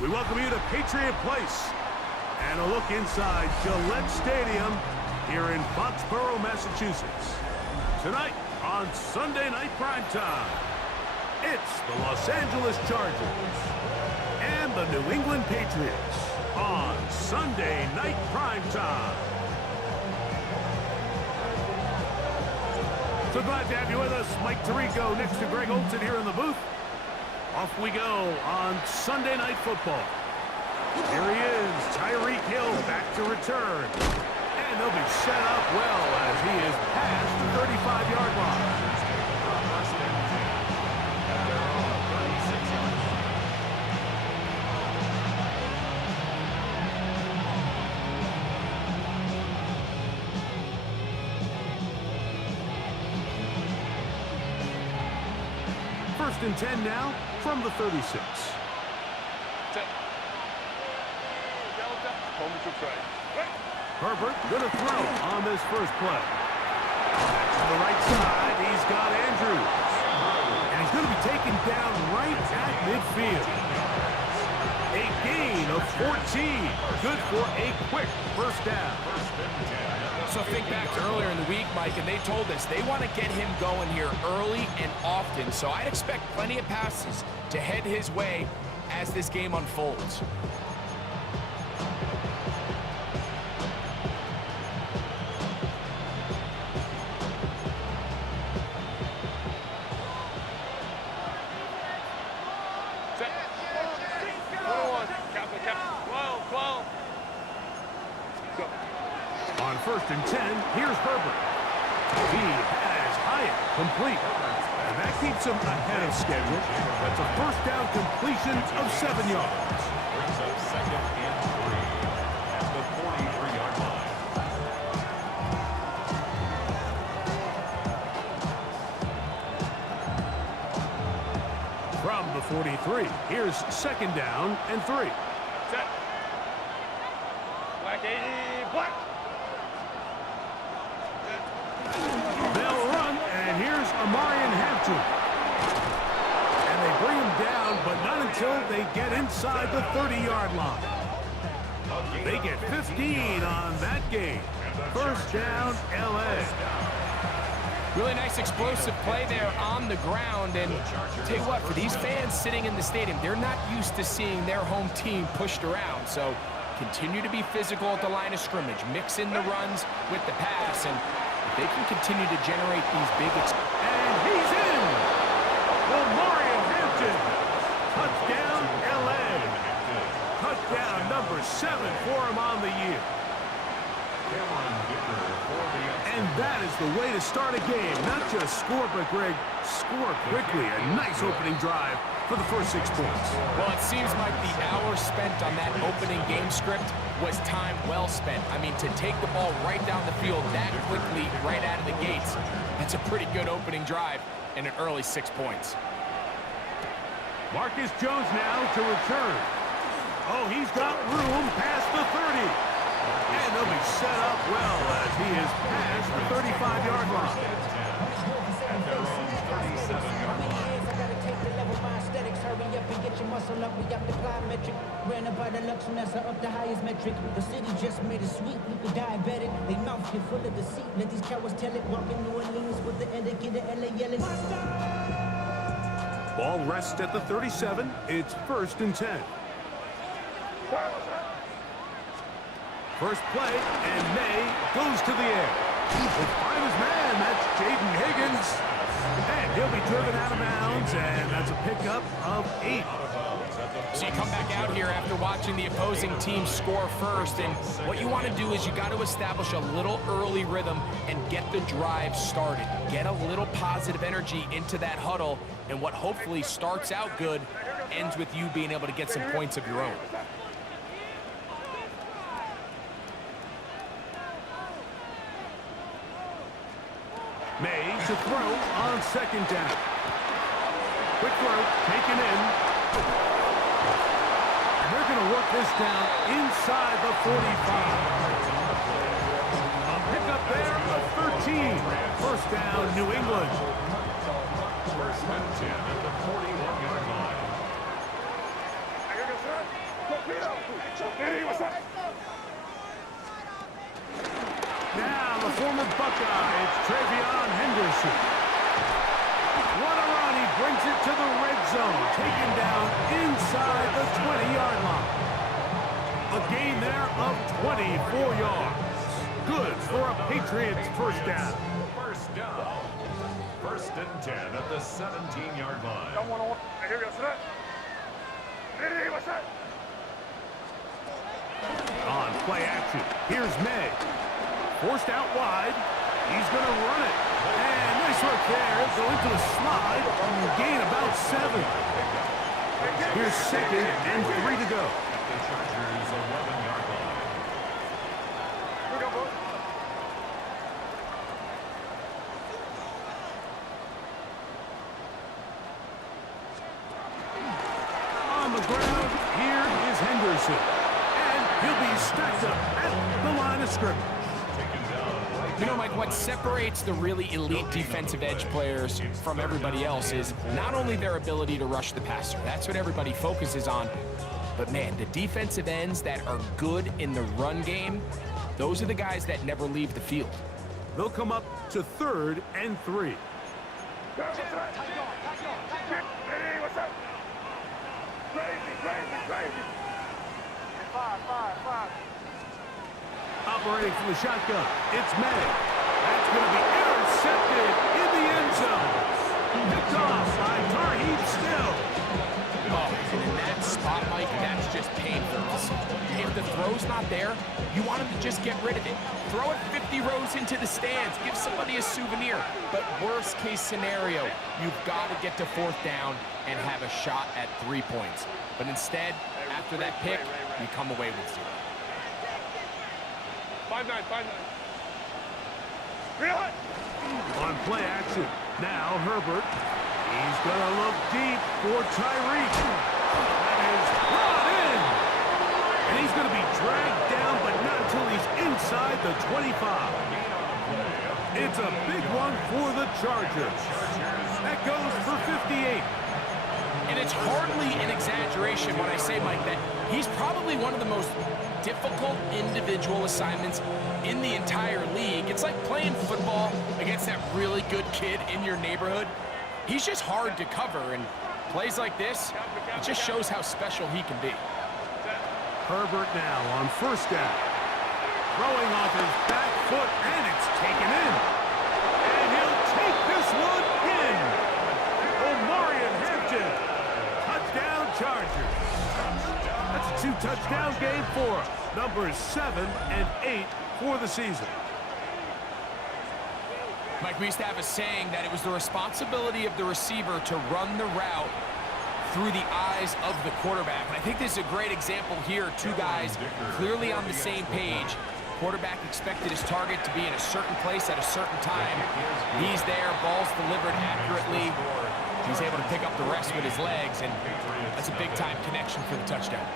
We welcome you to Patriot Place and a look inside Gillette Stadium here in Foxborough, Massachusetts. Tonight on Sunday Night Primetime, it's the Los Angeles Chargers and the New England Patriots on Sunday Night Primetime. So glad to have you with us. Mike Tirico next to Greg Olson here in the booth. Off we go on Sunday Night Football. Here he is, Tyreek Hill back to return. And they'll be set up well as he is past the 35-yard line. First and 10 now from the 36. Herbert gonna throw on this first play. Back to the right side, he's got Andrews. And he's gonna be taken down right at midfield. A gain of 14. Good for a quick first down. So think back to earlier in the week, Mike, and they told us they want to get him going here early and often. So I'd expect plenty of passes to head his way as this game unfolds. On first and 10, here's Herbert. He has Hyatt complete. And that keeps him ahead of schedule. That's a first down completion of 7 yards. Brings up second and 3 at the 43-yard line. From the 43, here's second down and 3. Set. Black 80, black. They'll run, and here's Amarian Hampton. And they bring him down, but not until they get inside the 30-yard line. They get 15 on that game. First down, L.A. Really nice explosive play there on the ground. And I'll tell you what, for these fans sitting in the stadium, they're not used to seeing their home team pushed around. So continue to be physical at the line of scrimmage. Mix in the runs with the pass. And if they can continue to generate these big... And he's in! Amarian Hampton. Touchdown, L.A. Touchdown number 7 for him on the year. And that is the way to start a game. Not just score, but, Greg, score quickly. A nice opening drive for the first 6 points. Well, it seems like the hour spent on that opening game script was time well spent. I mean, to take the ball right down the field that quickly, right out of the gates, that's a pretty good opening drive and an early 6 points. Marcus Jones now to return. Oh, he's got room past the 30. And they'll be set up well as he is past the 35-yard line. At their own 37-yard line. Hurry up and get your muscle up. We got the plyometric. Ran about the lux, and that's up the highest metric. The city just made it sweet. People diabetic. They mouth get full of deceit. Let these cowards tell it. Walking New Orleans with the indicator. LA yelling. Ball rests at the 37. It's first and 10. First play, and May goes to the air. He will find his man. That's Jaden Higgins. And he'll be driven out of bounds, and that's a pickup of 8. So you come back out here after watching the opposing team score first, and what you want to do is you got to establish a little early rhythm and get the drive started. Get a little positive energy into that huddle, and what hopefully starts out good ends with you being able to get some points of your own. May to throw on second down. Quick throw, taken in. And they're going to work this down inside the 45. A pickup there of 13. First down, New England. First and 10 at the 41-yard line. Now the former Buckeye, it's Travion Henderson. What a run, he brings it to the red zone, taken down inside the 20-yard line. A gain there of 24 yards. Good for a Patriots first down. First down. First and 10 at the 17-yard line. On play action, here's May. Forced out wide. He's going to run it. And nice work there. Going to the slide. Gain about 7. Here's 2nd and 3 to go. The Chargers' 11-yard line. On the ground, here is Henderson. And he'll be stacked up at the line of scrimmage. You know, Mike, what separates the really elite defensive edge players from everybody else is not only their ability to rush the passer. That's what everybody focuses on. But, man, the defensive ends that are good in the run game, those are the guys that never leave the field. They'll come up to 3rd and 3. Operating from the shotgun, it's May. That's going to be intercepted in the end zone. Picked off by Tarheeb Still. Oh, and in that spot, Mike, that's just painful. If the throw's not there, you want him to just get rid of it. Throw it 50 rows into the stands. Give somebody a souvenir. But worst case scenario, you've got to get to 4th down and have a shot at 3 points. But instead, after that pick, you come away with 0. 5-9, 5-9. On play action, now Herbert. He's going to look deep for Tyreek. That is brought in. And he's going to be dragged down, but not until he's inside the 25. It's a big one for the Chargers. That goes for 58. And it's hardly an exaggeration when I say, Mike, that he's probably one of the most difficult individual assignments in the entire league. It's like playing football against that really good kid in your neighborhood. He's just hard to cover, and plays like this, it just shows how special he can be. Herbert now on 1st down. Throwing off his back foot, and it's taken in. And he'll take this one in. Omarion Hampton. Touchdown Chargers. That's a 2-touchdown game for him. Numbers 7 and 8 for the season. Mike, we used to have a saying that it was the responsibility of the receiver to run the route through the eyes of the quarterback. And I think this is a great example here. 2 guys clearly on the same page. Quarterback expected his target to be in a certain place at a certain time. He's there, ball's delivered accurately. He's able to pick up the rest with his legs, and that's a big-time connection for the touchdown.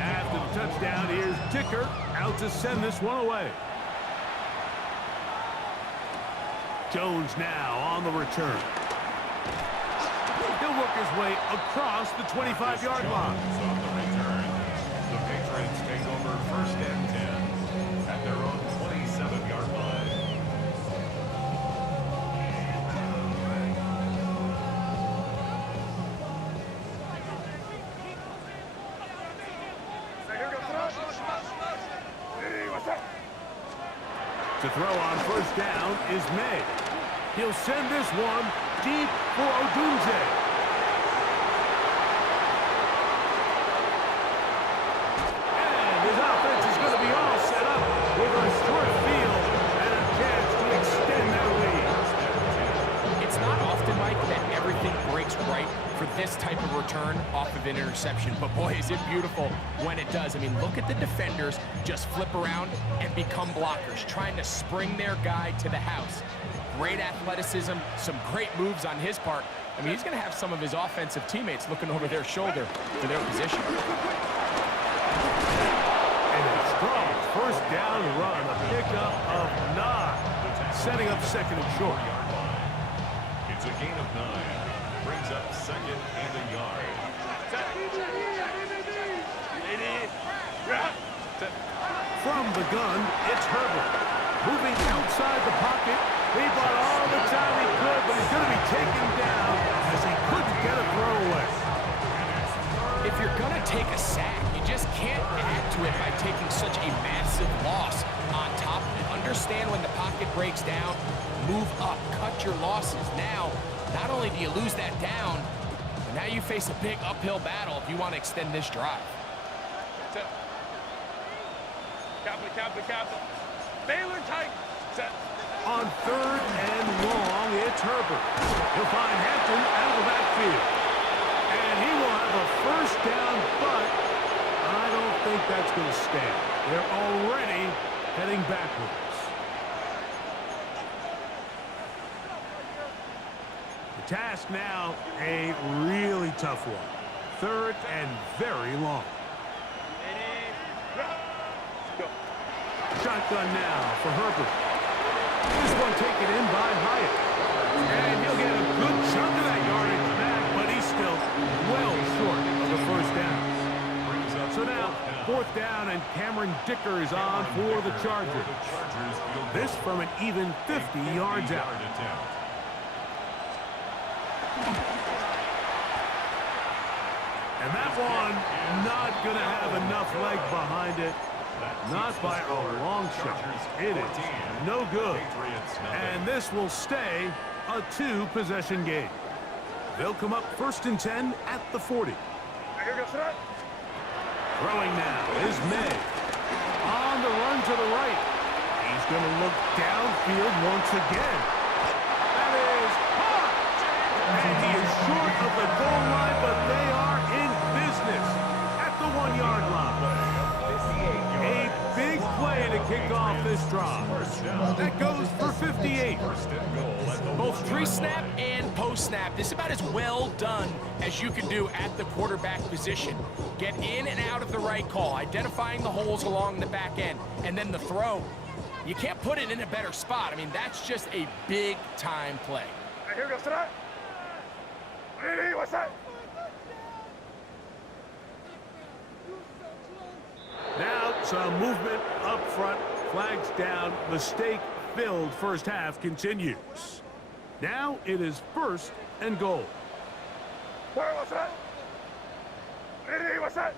After the touchdown, here's Dicker out to send this one away. Jones now on the return. He'll work his way across the 25-yard line. On the return, the Patriots take over 1st and 10 at their own 27-yard line. To throw on 1st down is May. He'll send this one deep for Odunze. And his offense is going to be all set up with a short field and a chance to extend that lead. It's not often, Mike, that everything breaks right for this type of return off of an interception. But boy, is it beautiful when it does. I mean, look at the defenders just flip around and become blockers, trying to spring their guy to the house. Great athleticism, some great moves on his part. I mean, he's going to have some of his offensive teammates looking over their shoulder for their position. And a strong 1st down run, a pickup of 9, setting up 2nd and short. It's a gain of 9. Brings up second and a yard. From the gun, it's Herbert. Moving outside the pocket. He bought all the time he could, but he's going to be taken down as he couldn't get a throwaway. If you're going to take a sack, you just can't add to it by taking such a massive loss on top of it. Understand when the pocket breaks down, move up, cut your losses. Now, not only do you lose that down, but now you face a big uphill battle if you want to extend this drive. Baylor tight. Set. On third and long, it's Herbert. He'll find Hampton out of the backfield. And he will have a first down, but I don't think that's going to stand. They're already heading backwards. The task now, a really tough one. Third and very long. Shotgun now for Herbert. This one taken in by Hyatt. And he'll get a good chunk of that yardage back, but he's still well short of the first down. So now, fourth down, and Cameron Dicker is on for the Chargers. This from an even 50 yards out. And that one not going to have enough leg behind it. Not by a long shot. It is no good. And this will stay a two-possession game. They'll come up first and 10 at the 40. Throwing now is May. On the run to the right. He's going to look downfield once again. That is caught. And he is short of the goal line, but they are in business at the 1-yard line. A big play to kick off this drive. That goes for 58. Both pre-snap and post-snap, this is about as well done as you can do at the quarterback position. Get in and out of the right call, identifying the holes along the back end, and then the throw. You can't put it in a better spot. I mean, that's just a big-time play. Here goes to that. What's that? Now some movement up front, flags down, mistake-filled first half continues. Now it is first and goal. What's that? What's that?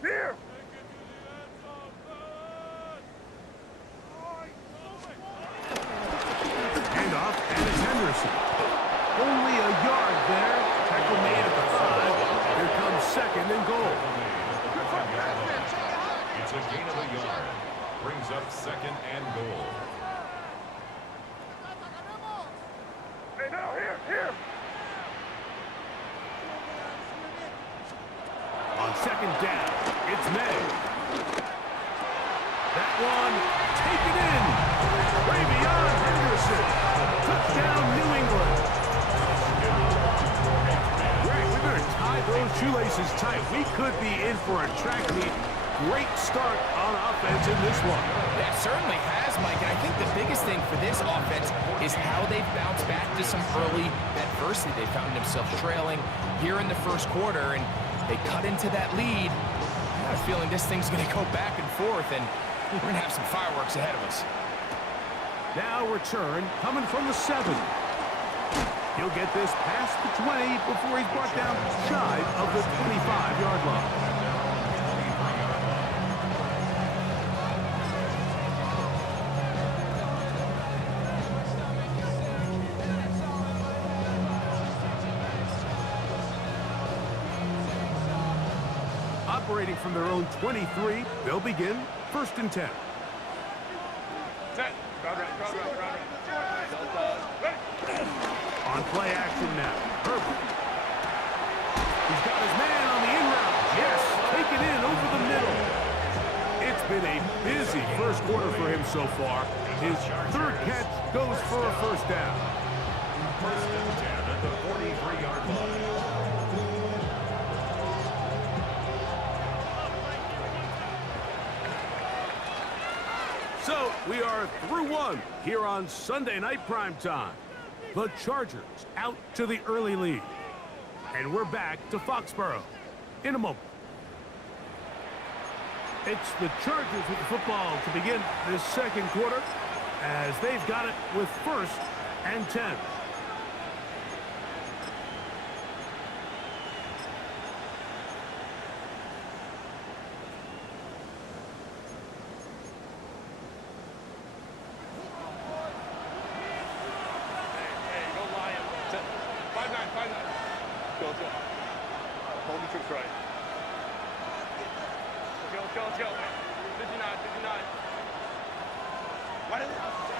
Here. Handoff, and it's Henderson. Only a yard there. Tackle made at the 5. Here comes second and goal. It's a gain of a yard. Brings up second and goal. Hey, no, here. On second down, it's May. That one taken in. Way beyond Henderson. Touchdown, New England. Greg, we better tie those shoelaces tight. We could be in for a track meet. Great start on offense in this one. That certainly has, Mike, and I think the biggest thing for this offense is how they've bounced back to some early adversity. They found themselves trailing here in the first quarter, and they cut into that lead. I have a feeling this thing's going to go back and forth, and we're going to have some fireworks ahead of us. Now return coming from the 7. He'll get this past the 20 before he's brought down shy of the 25-yard line. Operating from their own 23, they'll begin first and 10. Set. On play action now, Herbert. He's got his man on the in route. Yes, take it in over the middle. It's been a busy first quarter for him so far. His third catch goes for a first down. First and 10 at the 43-yard line. So we are through one here on Sunday Night Primetime. The Chargers out to the early lead. And we're back to Foxborough in a moment. It's the Chargers with the football to begin this second quarter as they've got it with 1st and 10.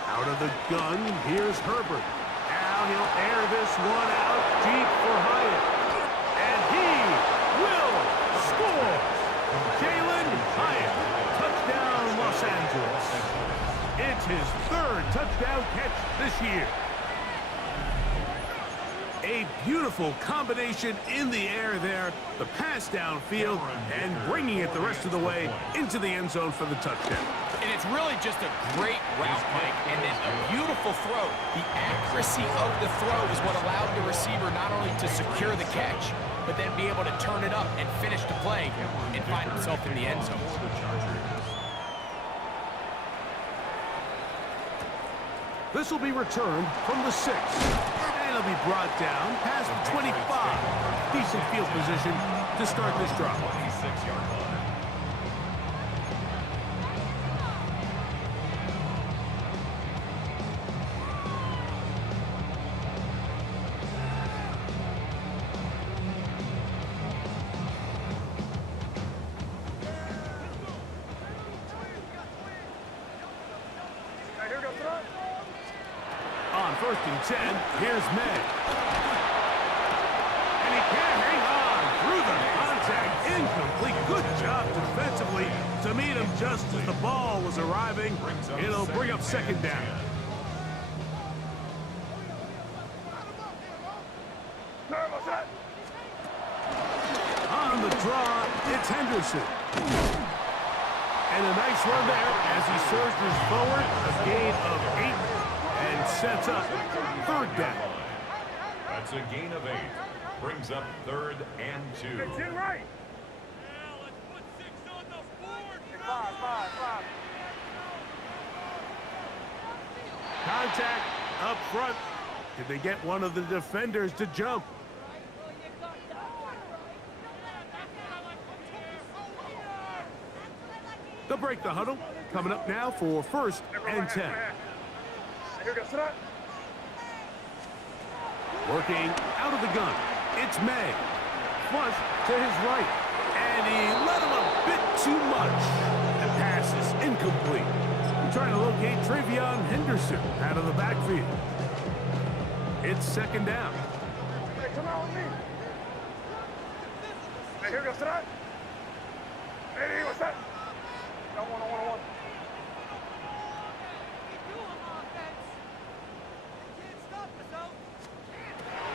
Out of the gun, here's Herbert. Now he'll air this one out deep for Hyatt. And he will score! Jalen Hyatt, touchdown Los Angeles. It's his 3rd touchdown catch this year. A beautiful combination in the air there, the pass downfield, and bringing it the rest of the way into the end zone for the touchdown. And it's really just a great route, Mike, and then a beautiful throw. The accuracy of the throw is what allowed the receiver not only to secure the catch, but then be able to turn it up and finish the play and find himself in the end zone. This will be returned from the 6. And it'll be brought down past the 25. Decent field position to start this drive. 26-yard line. On 1st and 10, here's May. And he can't hang on through the contact. Incomplete. Good job defensively to meet him just as the ball was arriving. It'll bring up 2nd down. On the draw, it's Henderson. And a nice run there as he surges forward. A gain of 8. And sets up 3rd down. That's a gain of 8. Brings up 3rd and 2. It's in right. Let's put 6 on the board. 5. Contact up front. Did they get one of the defenders to jump? They'll break the huddle. Coming up now for 1st and 10. Working out of the gun. It's May. Flush to his right. And he let him a bit too much. The pass is incomplete. We're trying to locate Travion Henderson out of the backfield. It's 2nd down. Hey, come on with me. Hey, here goes tonight. Hey, what's that? No, one.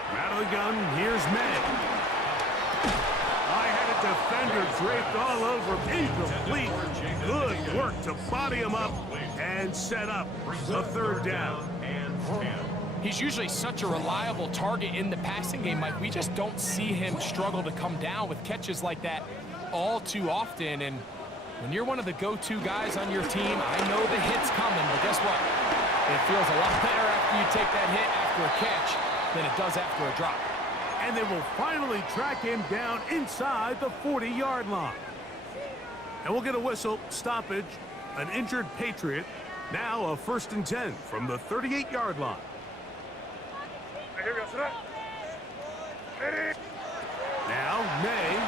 Out of the gun, here's May. I had a defender draped all over him. Incomplete. Good work to body him up and set up a 3rd down. And 10. He's usually such a reliable target in the passing game, Mike. We just don't see him struggle to come down with catches like that all too often. And when you're one of the go-to guys on your team, I know the hit's coming, but guess what? It feels a lot better after you take that hit after a catch than it does after a drop. And they will finally track him down inside the 40-yard line. And we'll get a whistle, stoppage, an injured Patriot. Now a 1st and 10 from the 38-yard line. Hey, here goes tonight. Now May.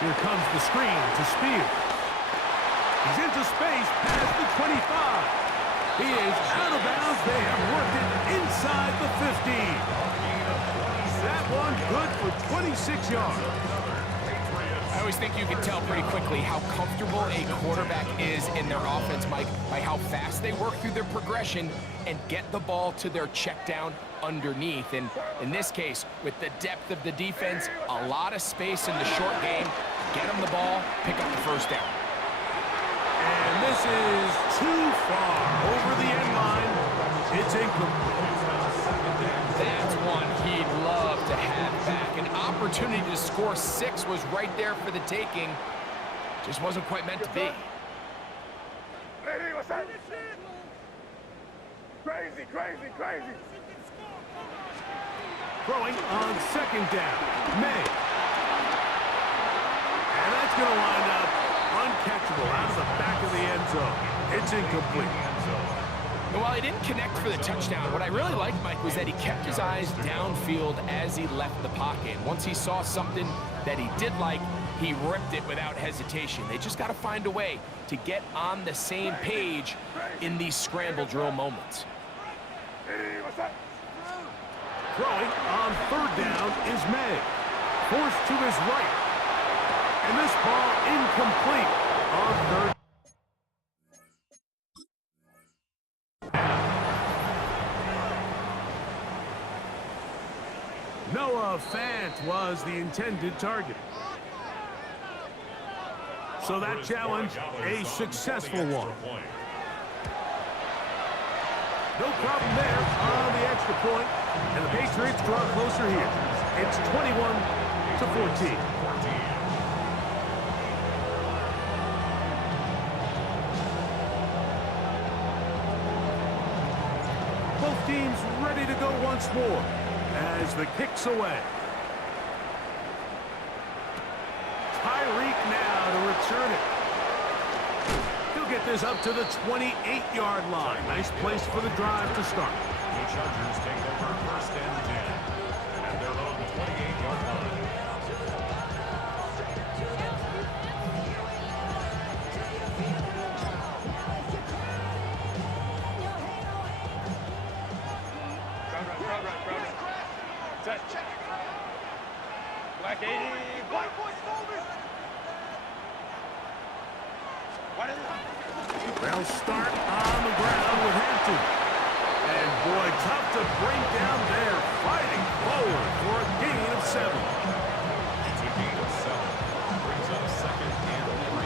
Here comes the screen to Spears. He's into space past the 25. He is out of bounds. They have worked it inside the 15. That one good for 26 yards. I always think you can tell pretty quickly how comfortable a quarterback is in their offense, Mike, by how fast they work through their progression and get the ball to their check down underneath. And in this case, with the depth of the defense, a lot of space in the short game, get them the ball, pick up the 1st down. And this is too far over the end line. It's incomplete. back. An opportunity to score 6 was right there for the taking. Just wasn't quite meant to be. Lady, what's that? Crazy, crazy, crazy. Throwing on second down. May. And that's going to wind up uncatchable out of the back of the end zone. It's incomplete. And while he didn't connect for the touchdown, what I really liked, Mike, was that he kept his eyes downfield as he left the pocket. Once he saw something that he did like, he ripped it without hesitation. They just got to find a way to get on the same page in these scramble drill moments. Lady, what's that? Throwing on third down is May. Forced to his right. And this ball incomplete on third. Noah Fant was the intended target. So that challenge, a successful one. No problem there on the extra point, and the Patriots draw closer here. It's 21-14. Both teams ready to go once more as the kick's away. Tyreek now to return it. He'll get this up to the 28-yard line. Nice place for the drive to start. The Chargers take over first and 10 at their own 28-yard line. Black 80, black. They'll start on the ground with Hampton. And boy, tough to bring down there. Fighting forward for a gain of 7. It's a gain of 7. Brings up second and 3.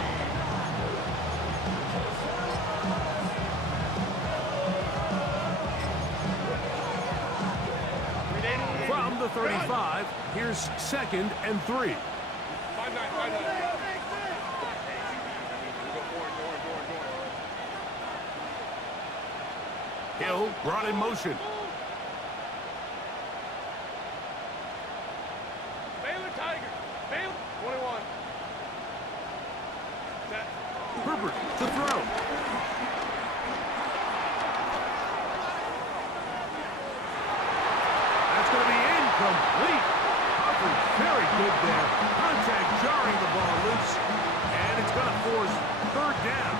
From the 35, here's second and 3. 5-9, 5-9. Hill brought in motion. Baylor Tiger. Baylor 21. Herbert to throw. That's going to be incomplete. Hubbard very good there. Contact jarring the ball loose. And it's going to force third down.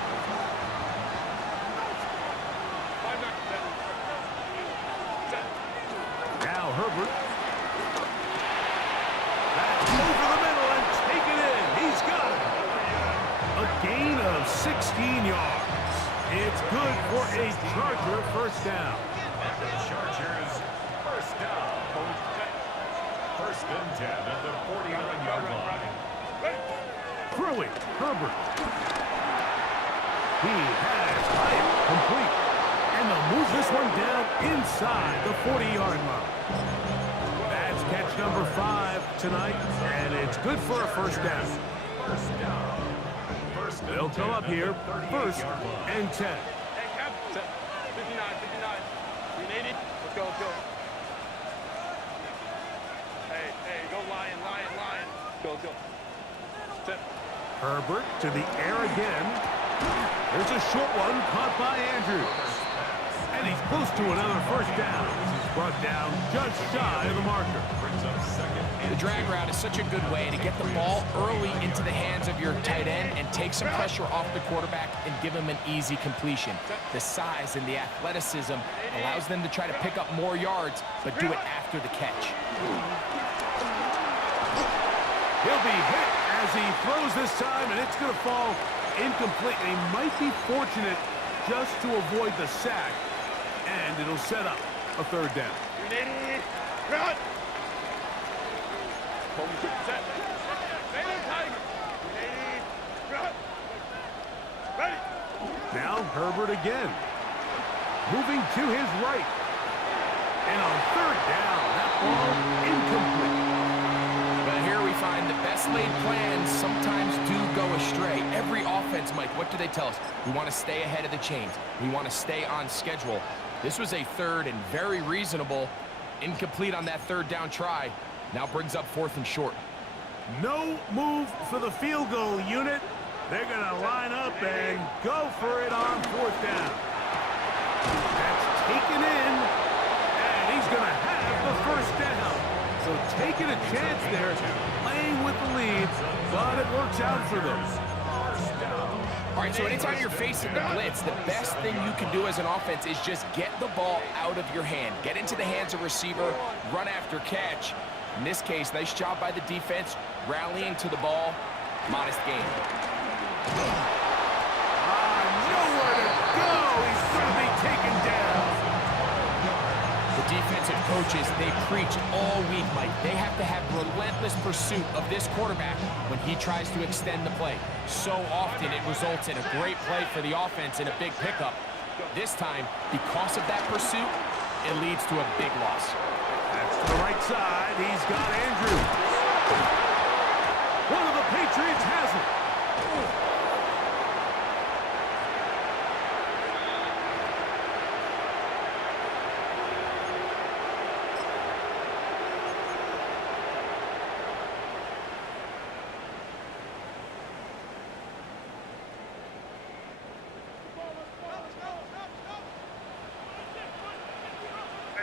Now Herbert. That's over the middle and taken in. He's got it. A gain of 16 yards. It's good for a Charger first down. Chargers first down. First and 10 at the 49-yard line. Throwing, Herbert. He has Hyatt complete. And they'll move this one down inside the 40-yard line. That's catch number 5 tonight, and it's good for a first down. First down. First and They'll come 10 up here, at the first 38-yard line. and 10. Hey, Cap. 59, 59. 380. Let's go, let's go. Hey, go Lion, Lion, Lion. Go, let's go. Set. Herbert to the air again. There's a short one caught by Andrews. And he's close to another first down. He's brought down just shy of the marker. Brings up second and The drag route is such a good way to get the ball early into the hands of your tight end and take some pressure off the quarterback and give him an easy completion. The size and the athleticism allows them to try to pick up more yards, but do it after the catch. He'll be hit as he throws this time, and it's going to fall incomplete. And he might be fortunate just to avoid the sack, and it'll set up a third down. 380. Run. Set. Baylor Tiger. 380. Run. Ready. Now Herbert again. Moving to his right. And on third down, that ball incomplete. best laid plans sometimes do go astray. Every offense, Mike, what do they tell us? We want to stay ahead of the chains. We want to stay on schedule. This was a third and very reasonable. Incomplete on that third down try. Now brings up 4th and short. No move for the field goal unit. They're going to line up and go for it on 4th down. That's taken in, and he's going to have the 1st down. So taking a chance there, playing with the lead, but it works out for them. All right, so anytime you're facing the blitz, the best thing you can do as an offense is just get the ball out of your hand. Get into the hands of receiver, run after catch. In this case, nice job by the defense, rallying to the ball. Modest gain. Nowhere to go. He's going to be taken down. The defensive coaches, they preach all week, Mike. They have to have relentless pursuit of this quarterback when he tries to extend the play. So often it results in a great play for the offense and a big pickup. This time, because of that pursuit, it leads to a big loss. That's to the right side. He's got Andrews. One of the Patriots has it.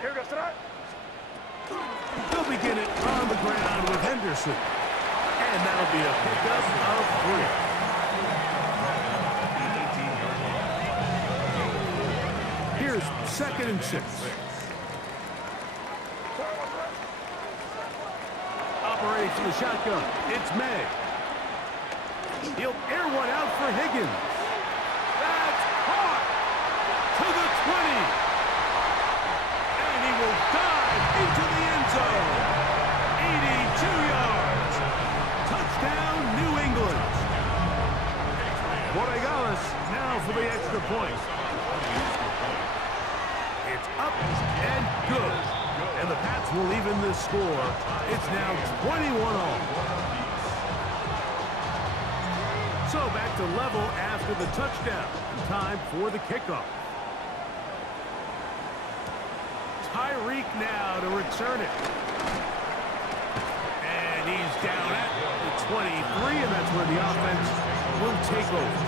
Here goes tonight. They'll begin it on the ground with Henderson. And that'll be a pickup of 3. Here's 2nd and 6. Operating from the shotgun. It's May. He'll air one out for Higgins. That's caught to the 20. And he will dive into the end zone. 82 yards. Touchdown, New England. Borregales now for the extra point. It's up and good. And the Pats will even this score. It's now 21-all. So back to level after the touchdown. Time for the kickoff. Tyreek now to return it. And he's down at the 23, and that's where the offense will take over.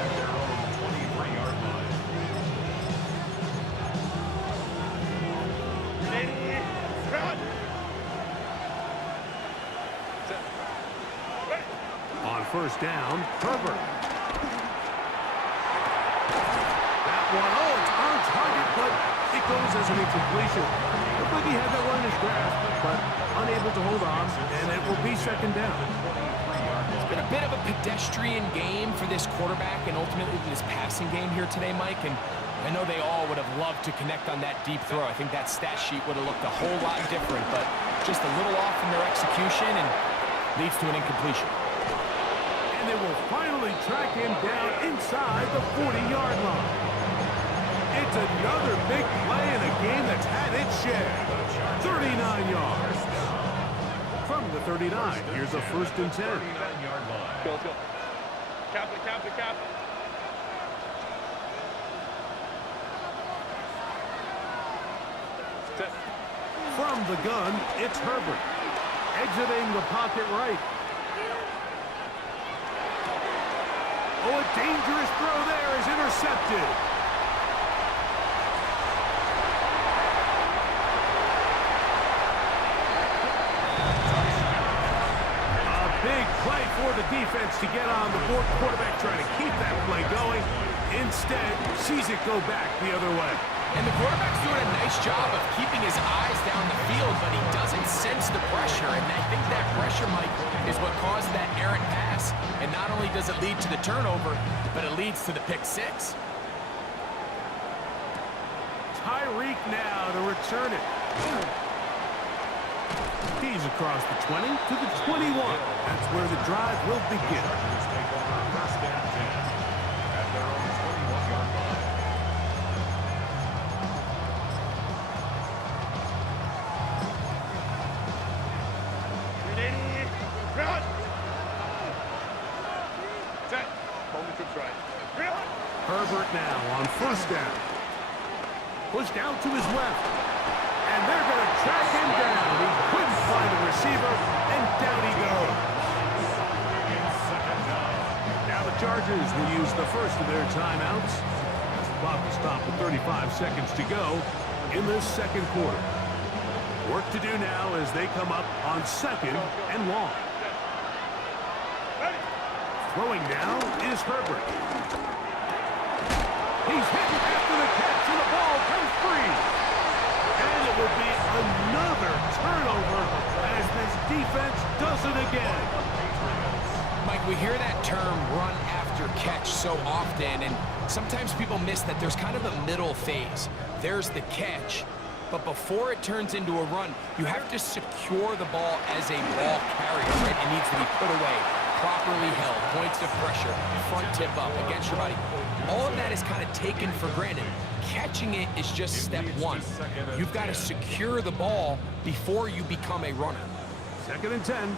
At their own 23-yard line. On 1st down, Herbert. That one, it's on target, but it goes as an incompletion. Looked like he had that one in his grasp, but unable to hold on, and it will be 2nd down. It's been a bit of a pedestrian game for this quarterback and ultimately this passing game here today, Mike. And I know they all would have loved to connect on that deep throw. I think that stat sheet would have looked a whole lot different, but just a little off in their execution and leads to an incompletion. And they will finally track him down inside the 40-yard line. It's another big play in a game that's had its share. 39 yards. From the 39, here's a 1st and 10. 39-yard line. Go, let's go. Cap it, cap it, cap it. From the gun, it's Herbert. Exiting the pocket right. Oh, a dangerous throw there is intercepted. A big play for the defense to get on the board. Quarterback trying to keep that play going. Instead, sees it go back the other way. And the quarterback's doing a nice job of keeping his eyes down the field, but he doesn't sense the pressure. And I think that pressure, Mike, is what caused that errant pass. And not only does it lead to the turnover, but it leads to the pick 6. Tyreek now to return it. He's across the 20 to the 21. That's where the drive will begin. Chargers take over 1st and 10 at their own 21-yard line. Ready, run. Herbert now on first down. Pushed out to his left. And they're going to track him down. He couldn't find a receiver, and down he goes. Now the Chargers will use the first of their timeouts. As the clock will stop with 35 seconds to go in this second quarter. Work to do now as they come up on second and long. Throwing now is Herbert. He's hit after the catch, and the ball comes free. And it will be another turnover as this defense does it again. Mike, we hear that term run after catch so often, and sometimes people miss that there's kind of a middle phase. There's the catch, but before it turns into a run, you have to secure the ball as a ball carrier, right? It needs to be put away, properly held, points of pressure, front tip up against your body. All of that is kind of taken for granted. Catching it is just step one. You've got to secure the ball before you become a runner. 2nd and 10.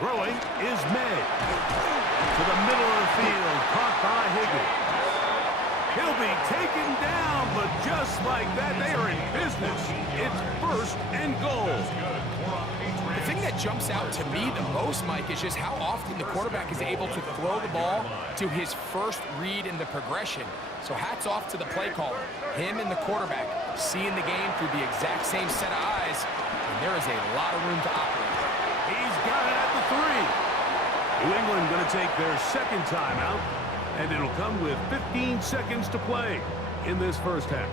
Throwing is May. To the middle of the field, caught by Higgins. He'll be taken down, but just like that, they are in business. It's 1st and goal. The thing that jumps out to me the most, Mike, is just how often the quarterback is able to throw the ball to his first read in the progression. So hats off to the play caller. Him and the quarterback seeing the game through the exact same set of eyes, and there is a lot of room to operate. He's got it at the 3. New England going to take their second timeout, and it'll come with 15 seconds to play in this first half.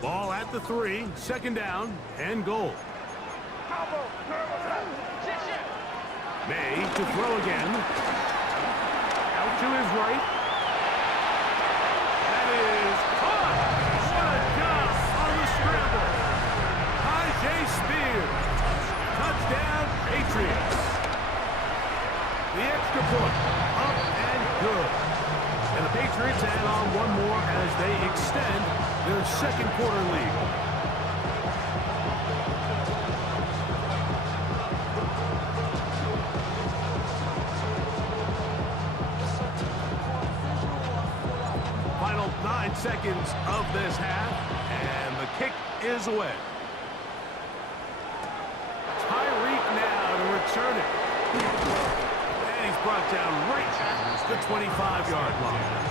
Ball at the 3, 2nd down and goal. May to throw again. Out to his right. That is caught. What a job on the scramble. J. Spears. Touchdown, Patriots. The extra point. Up and good. And the Patriots add on one more as they extend their second quarter lead. Final 9 seconds of this half, and the kick is away. Now to return it. And he's brought down right at the 25-yard line.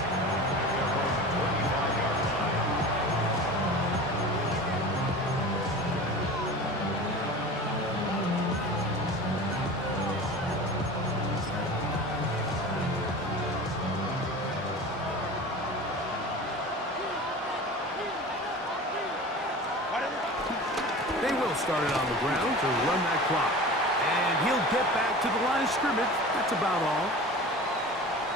They will start it on the ground to run that clock. And he'll get back to the line of scrimmage. That's about all.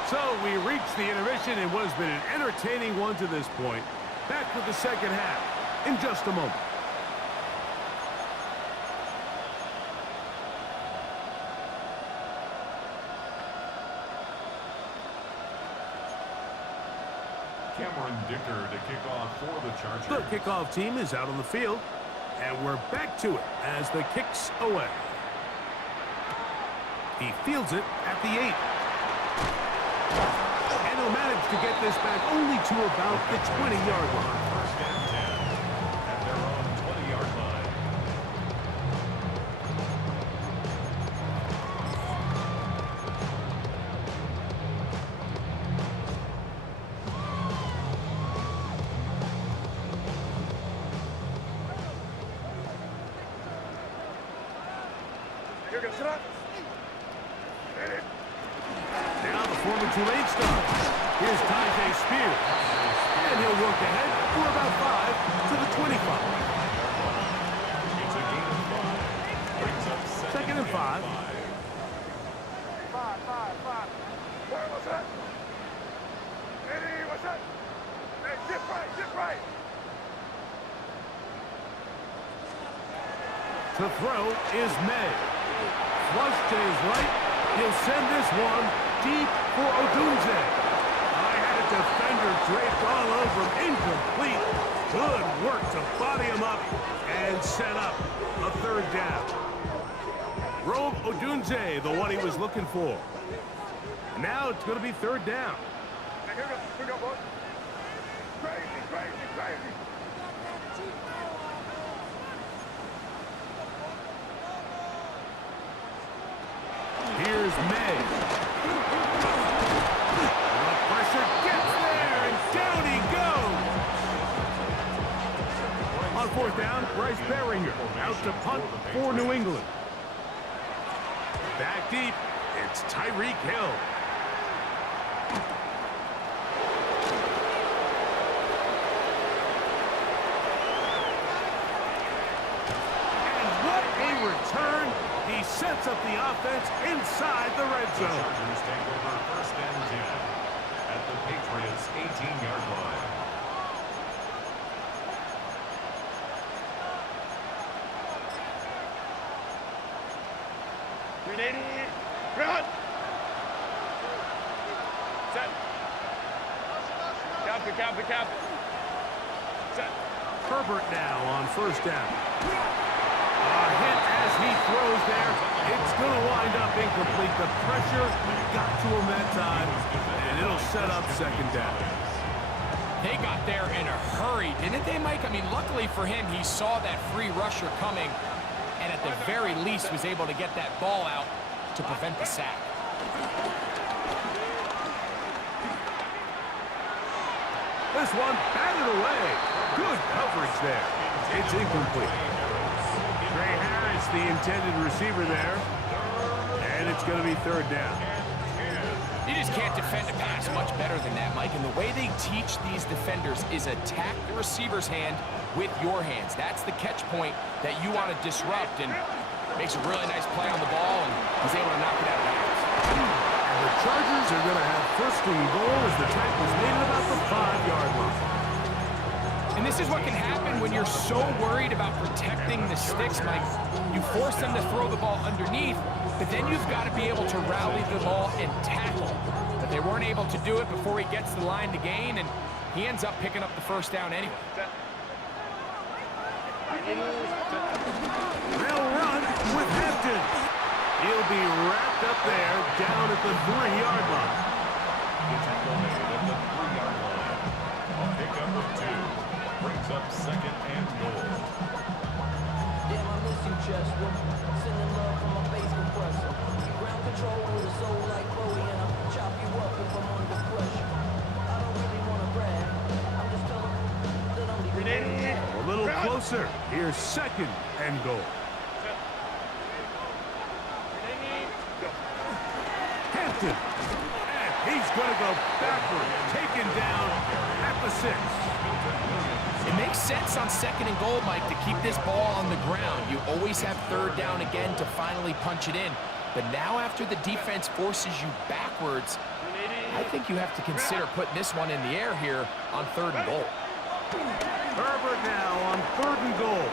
So we reach the intermission in what has been an entertaining one to this point. Back with the second half in just a moment. Cameron Dicker to kick off for the Chargers. The kickoff team is out on the field. And we're back to it as the kick's away. He fields it at the 8. And he'll manage to get this back only to about the 20-yard line. 1st and 10 at their own 20-yard line. Now the former Tulane star. Here's J. Spears. And he'll work ahead for about 5 to the 25. It's a gain of 5. Brings up 2nd and 5. Where was that? Hey, what's that? Hey, zip right. To throw is May. Flush to his right. He'll send this one deep for Odunze. I had a defender draped all over him. Incomplete. Good work to body him up and set up a third down. Rome Odunze, the one he was looking for. Now it's going to be third down. Here we go, boys. Crazy, crazy, crazy. Here's May. The pressure gets there, and down he goes. On fourth down, Bryce Beringer out to punt for New England. Back deep, it's Tyreek Hill. And what a return. He sets up the offense inside the red The zone. Chargers take over first and 10 at the Patriots' 18-yard line. Run! Set. Copy. Set. Herbert now on first down. A hit as he throws there. It's going to wind up incomplete. The pressure got to him that time, and it'll set up second down. They got there in a hurry, didn't they, Mike? I mean, luckily for him, he saw that free rusher coming, and at the very least was able to get that ball out to prevent the sack. This one batted away. Good coverage there. It's incomplete. Trey Harris, the intended receiver there, and it's going to be third down. You just can't defend a pass much better than that, Mike. And the way they teach these defenders is attack the receiver's hand with your hands. That's the catch point that you want to disrupt, and makes a really nice play on the ball, and he's able to knock it out of bounds. And the Chargers are going to have first and goal as the tackle's made at about the 5-yard line. And this is what can happen when you're so worried about protecting the sticks, Mike. You force them to throw the ball underneath, but then you've got to be able to rally the ball and tackle. But they weren't able to do it before he gets the line to gain, and he ends up picking up the first down anyway. They'll run with Hampton. He'll be wrapped up there down at the 3-yard line. The tackle made at the 3-yard line. A pickup of 2 brings up second and goal. Damn, I miss you, Chester. Sending love from my bass compressor. Ground control with a soul like Bowie, and I'll chop you up if I'm under pressure. I don't really want to brag. I'm just telling that I'm the A little closer. Here's second and goal. Hampton. And he's going to go backward. Taken down at the 6. It makes sense on second and goal, Mike, to keep this ball on the ground. You always have third down again to finally punch it in. But now after the defense forces you backwards, I think you have to consider putting this one in the air here on third and goal. Herbert now on third and goal.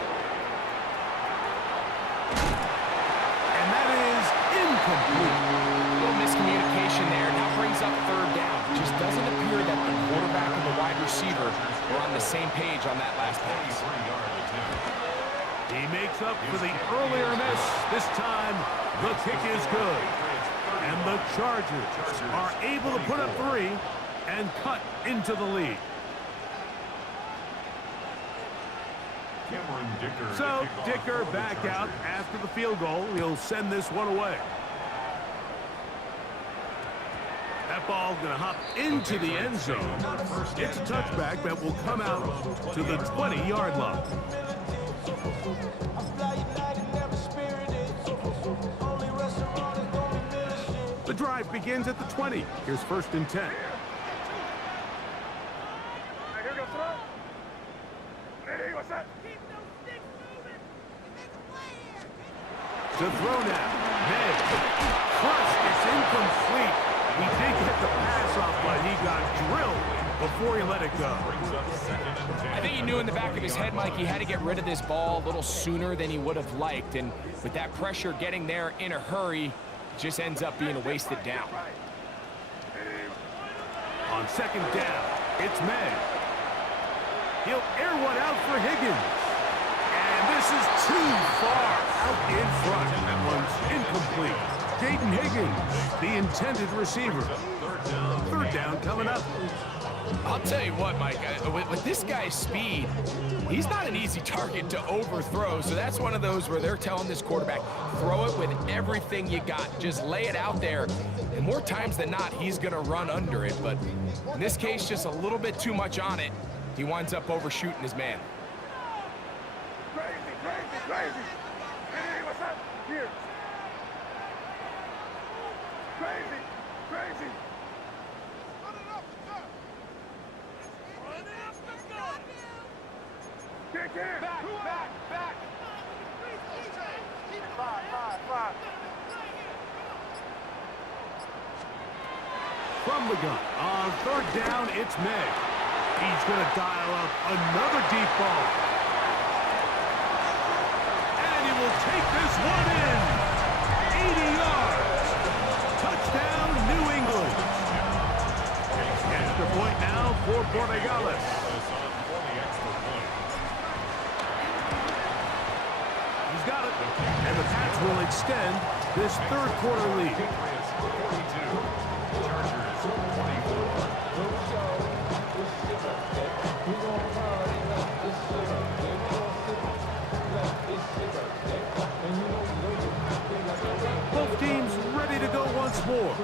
And that is incomplete. A little miscommunication there. Now brings up third down. It just doesn't appear that the quarterback and the wide receiver were on the same page on that last pass. 3-yard attempt. He makes up for the earlier miss. This time, the kick is good. And the Chargers are able to put up 3 and cut into the lead. Cameron Dicker. So, Dicker back out after the field goal. He'll send this one away. That ball going to hop into the end zone. It's a touchback that will come out to the 20-yard line. The drive begins at the 20. Here's first and 10. Here we go, throw. Ready, what's that? Keep those sticks moving. Make a play here. To throw now. May. Crushed. It's incomplete. He did get the pass off, but he got drilled before he let it go. Brings up second and 10. I think he knew in the back of his head, Mike, he had to get rid of this ball a little sooner than he would have liked. And with that pressure getting there in a hurry, it just ends up being a wasted down. On second down, it's May. He'll air one out for Higgins. And this is too far out in front. That one's incomplete. Jaden Higgins, the intended receiver. Third down coming up. I'll tell you what, Mike, with this guy's speed, he's not an easy target to overthrow. So that's one of those where they're telling this quarterback, throw it with everything you got. Just lay it out there. And more times than not, he's going to run under it. But in this case, just a little bit too much on it. He winds up overshooting his man. Crazy, crazy, crazy. Hey, what's up? Here. Crazy, crazy. Kick in. Back. Five. From the gun, on third down, it's Meg. He's going to dial up another deep ball. And he will take this one in. 80 yards. Touchdown, New England. Extra point now for Borregales. He's got it. And the Pats will extend this third quarter lead. Patriots 42, Chargers 24. Both teams ready to go once more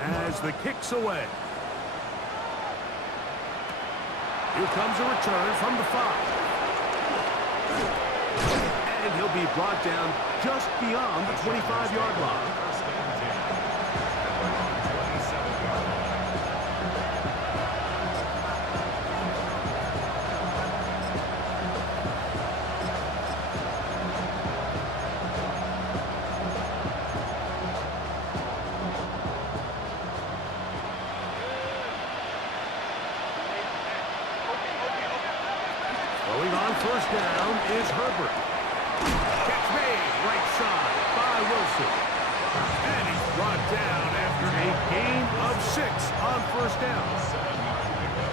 as the kick's away. Here comes a return from the 5. And he'll be brought down just beyond the 25-yard line. First and 10 at their own 27-yard line. Going on first down is Herbert. Catch made right side by Wilson. And he's brought down after a gain of 6 on first down.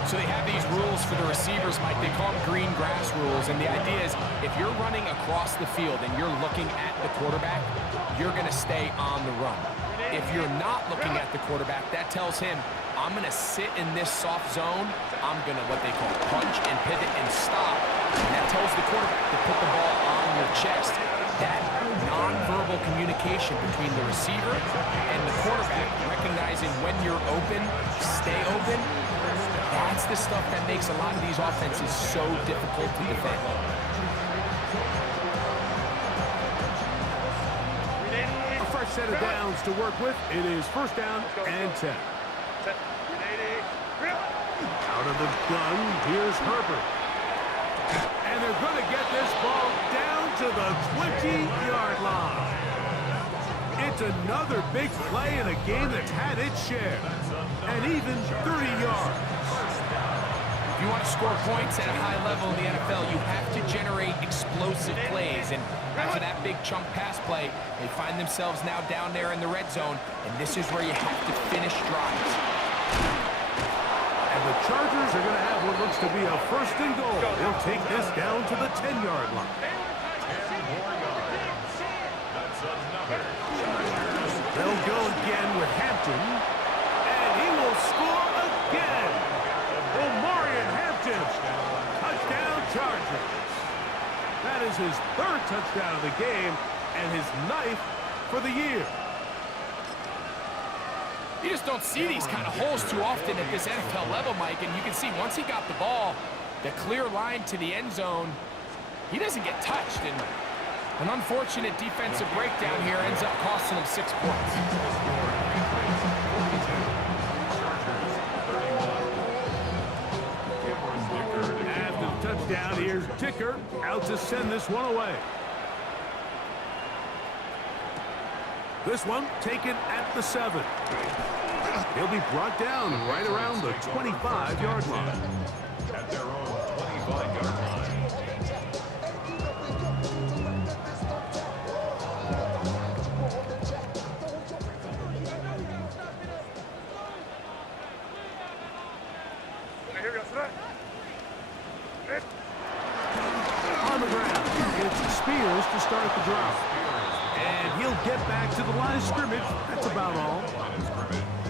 So they have these rules for the receivers, Mike. They call them green grass rules. And the idea is if you're running across the field and you're looking at the quarterback, you're going to stay on the run. If you're not looking at the quarterback, that tells him, I'm going to sit in this soft zone. I'm going to what they call punch and pivot and stop. And that tells the quarterback to put the ball on your chest. That nonverbal communication between the receiver and the quarterback, recognizing when you're open, stay open, that's the stuff that makes a lot of these offenses so difficult to defend. A fresh set of downs to work with. It is first down and 10. Out of the gun, here's Herbert. And they're going to get this ball down to the 20-yard line. It's another big play in a game that's had its share. And even 30 yards. If you want to score points at a high level in the NFL, you have to generate explosive plays. And after that big chunk pass play, they find themselves now down there in the red zone. And this is where you have to finish drives. And the Chargers are going to have what looks to be a first and goal. They'll take this down to the 10-yard line. 10 more yards. That's another Chargers. They'll go again with Hampton. And he will score again. Omarion Hampton. Touchdown Chargers. That is his third touchdown of the game and his 9th for the year. You just don't see these kind of holes too often at this NFL level, Mike. And you can see once he got the ball, the clear line to the end zone, he doesn't get touched. And an unfortunate defensive breakdown here ends up costing him 6 points. After the touchdown, here's Dicker out to send this one away. This one taken at the 7. He'll be brought down right around the 25-yard line. At their own 25-yard line. Here we go, start the drive. And he'll get back to the line of scrimmage. That's about all.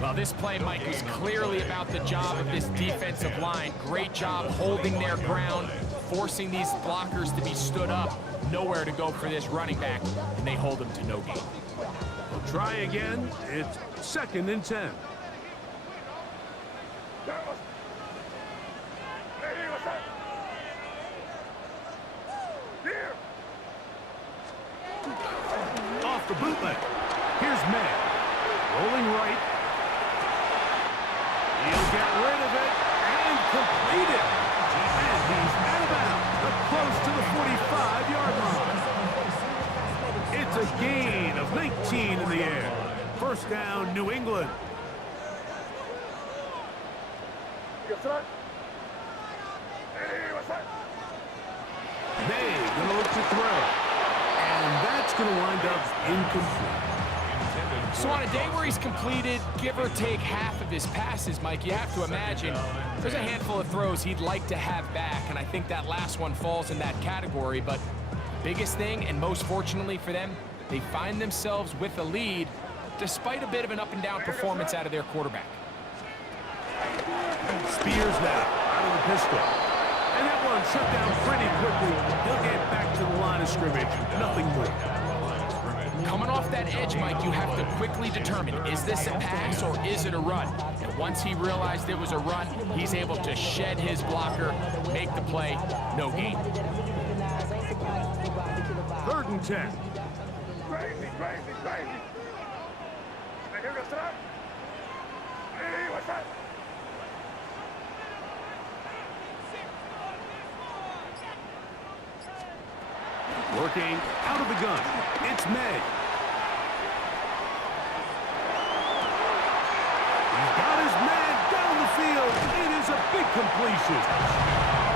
Well, this play, Mike, was clearly about the job of this defensive line. Great job holding their ground, forcing these blockers to be stood up. Nowhere to go for this running back, and they hold him to no gain. We'll try again. It's 2nd and 10. Off the bootleg. Here's May. Rolling right. He'll get rid of it and complete it. And he's out of bounds, up close to the 45-yard line. It's a gain of 19 in the air. First down, New England. May gonna look to throw. And that's gonna wind up incomplete. So on a day where he's completed, give or take half of his passes, Mike, you have to imagine there's a handful of throws he'd like to have back, and I think that last one falls in that category. But biggest thing, and most fortunately for them, they find themselves with a lead despite a bit of an up-and-down performance out of their quarterback. Spears now out of the pistol. And that one shut down pretty quickly. He'll get back to the line of scrimmage. Nothing more. Coming off that edge, Mike, you have to quickly determine, is this a pass or is it a run? And once he realized it was a run, he's able to shed his blocker, make the play, no gain. 3rd and 10. Crazy. Here goes that. Hey, what's that? Working out of the gun. It's May. He's got his man down the field. It is a big completion.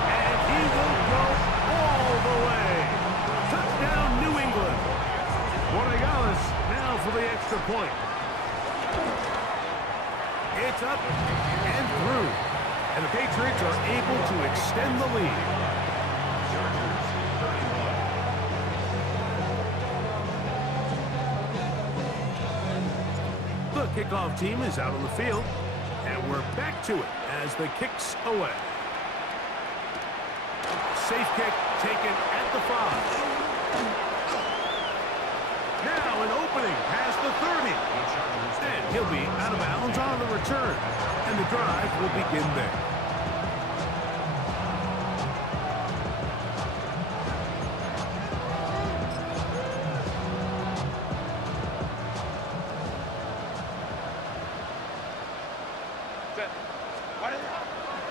And he will go all the way. Touchdown, New England. Borregales now for the extra point. It's up and through. And the Patriots are able to extend the lead. The kickoff team is out on the field, and we're back to it as the kick's away. Safe kick taken at the 5. Now an opening past the 30. And he'll be out of bounds on the return, and the drive will begin there.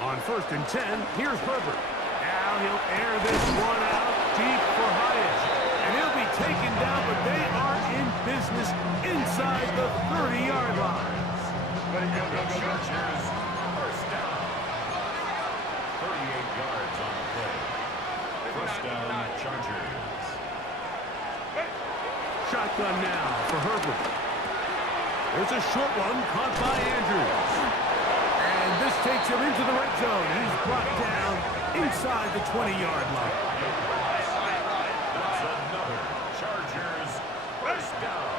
On 1st and 10, here's Herbert. Now he'll air this one out deep for Hyatt. And he'll be taken down, but they are in business inside the 30-yard line. Chargers, first down. 38 yards on the play. First down, Chargers. Shotgun now for Herbert. There's a short one caught by Andrews. And this takes him into the red zone. He's brought down inside the 20-yard line. That's another Chargers first down.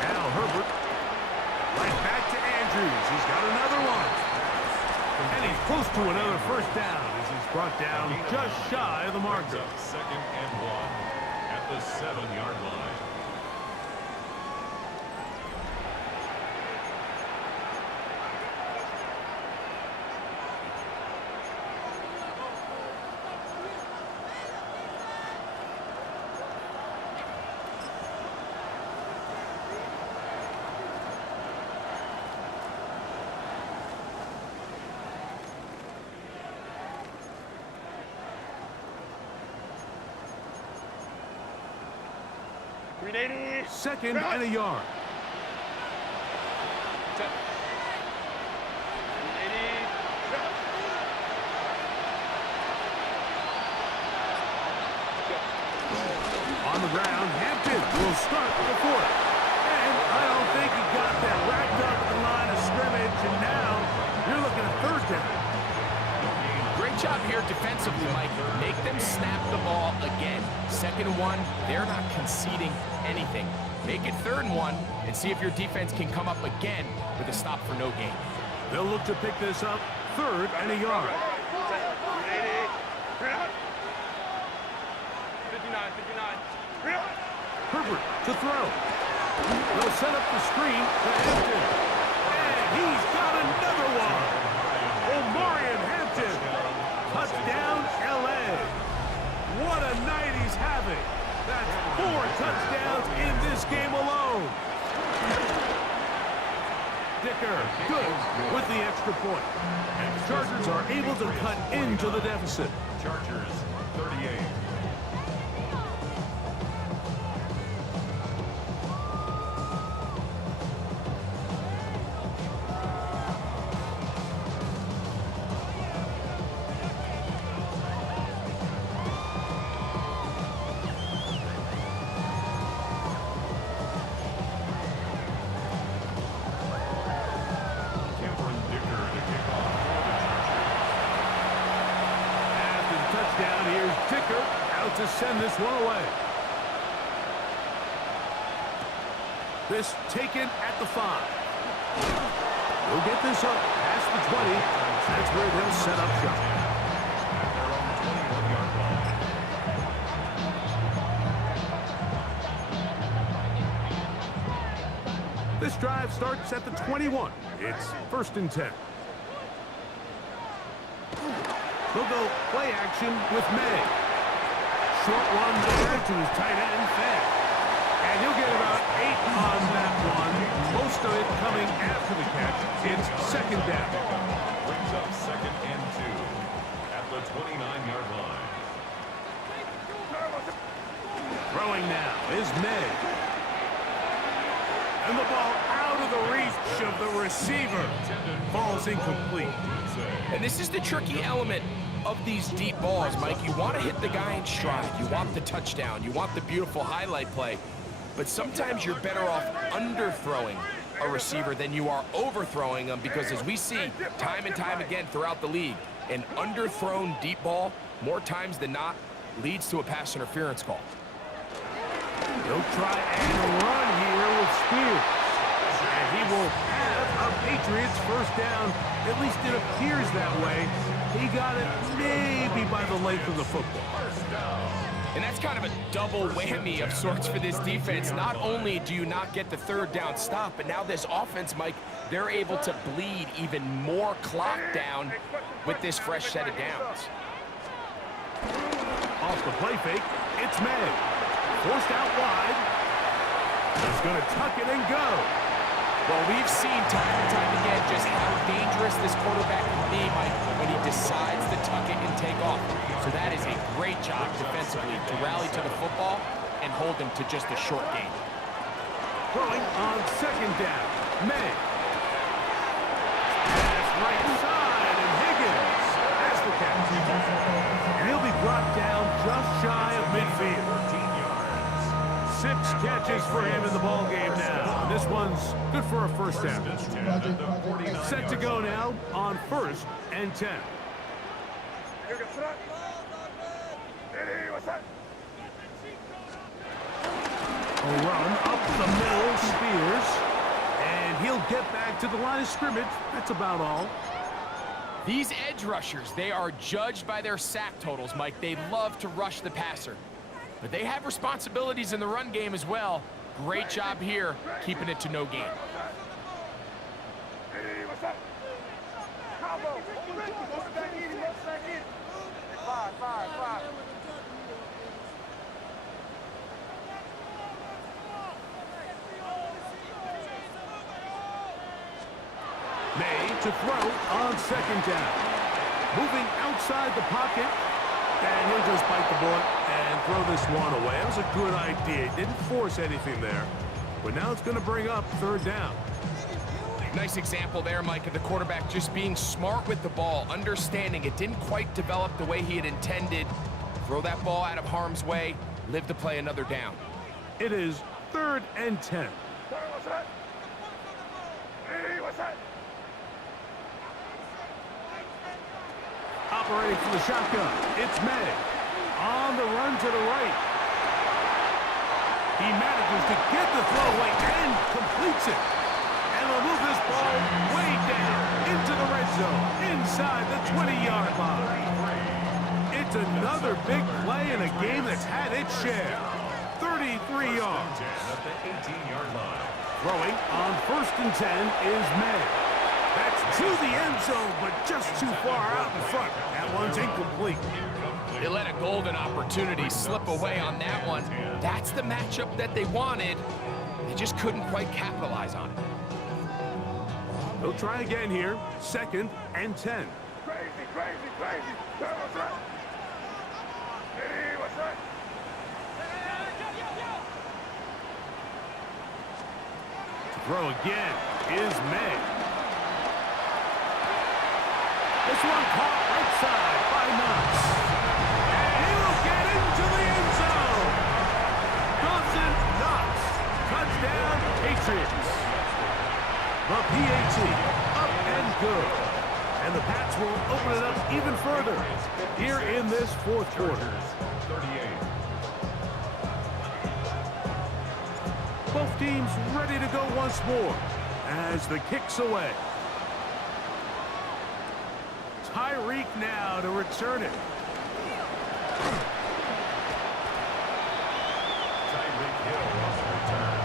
Now Herbert right back to Andrews. He's got another one. And he's close to another first down as he's brought down just shy of the marker. 2nd and 1 at the 7-yard line. Second and a yard. On the ground, Hampton will start the 4th. And I don't think he got that wrapped up at the line of scrimmage. And now you're looking at 3rd down. Great Great job here defensively, Mike. Make them snap the ball again. 2nd and 1, they're not conceding anything. Make it 3rd and 1 and see if your defense can come up again with a stop for no gain. They'll look to pick this up 3rd and a yard. 59. Herbert to throw. They'll set up the screen to Hampton. And he's got another one. Omarion Hampton. Touchdown, L.A. What a night he's having. That's 4 touchdowns in this game alone. Dicker, good with the extra point. And the Chargers are able to cut into the deficit. Chargers 38. To send this one away. This taken at the 5. We'll get this up past the 20. That's where they'll set up shop. This drive starts at the 21. It's 1st and 10. They'll go play action with May. Short one there to his tight end, Fed. And he'll get about 8 on that one. Most of it coming after the catch. It's 2nd down. Brings up 2nd and 2 at the 29-yard line. Throwing now is May. And the ball out of the reach of the receiver. Falls incomplete. And this is the tricky element of these deep balls, Mike. You want to hit the guy in stride. You want the touchdown. You want the beautiful highlight play. But sometimes you're better off underthrowing a receiver than you are overthrowing them, because as we see time and time again throughout the league, an underthrown deep ball, more times than not, leads to a pass interference call. He'll try and run here with Spears. And he will have a Patriots 1st down. At least it appears that way. He got it maybe by the length of the football. And that's kind of a double whammy of sorts for this defense. Not only do you not get the 3rd down stop, but now this offense, Mike, they're able to bleed even more clock down with this fresh set of downs. Off the play fake, it's May. Forced out wide. He's going to tuck it and go. Well, we've seen time and time again just how dangerous this quarterback can be, Mike, when he decides to tuck it and take off. So that is a great job defensively to rally to the football and hold him to just a short gain. Throwing on 2nd down, May. Pass right side, and Higgins has the catch. And he'll be brought down just shy of midfield. 6 catches for him in the ball game now. This one's good for a 1st down. Set to go now on 1st and 10. A run up the middle, Spears. And he'll get back to the line of scrimmage. That's about all. These edge rushers, they are judged by their sack totals, Mike. They love to rush the passer. But they have responsibilities in the run game as well. Great job here, keeping it to no gain. May to throw on 2nd down. Moving outside the pocket. And he'll just bite the bullet and throw this one away. That was a good idea. Didn't force anything there. But now it's going to bring up 3rd down. Nice example there, Mike, of the quarterback just being smart with the ball, understanding it didn't quite develop the way he had intended. Throw that ball out of harm's way, live to play another down. It is 3rd and 10. Operating from the shotgun, it's May. On the run to the right. He manages to get the throw away and completes it. And they'll move this ball way down into the red zone, inside the 20-yard line. It's another big play in a game that's had its share. 33 yards. At the 18-yard line. Throwing on 1st and 10 is May. That's to the end zone, but just too far out in front. That one's incomplete. They let a golden opportunity slip away on that one. That's the matchup that they wanted. They just couldn't quite capitalize on it. They'll try again here. 2nd and 10. Crazy, crazy, crazy. What's that? Hey, what's that? To throw again is May. This one caught right side by Knox. And he'll get into the end zone. Dawson Knox. Touchdown, Patriots. The PAT, up and good. And the Pats will open it up even further here in this 4th quarter. 38. Both teams ready to go once more as the kick's away. Tyreek now to return it. Tyreek Hill on the return.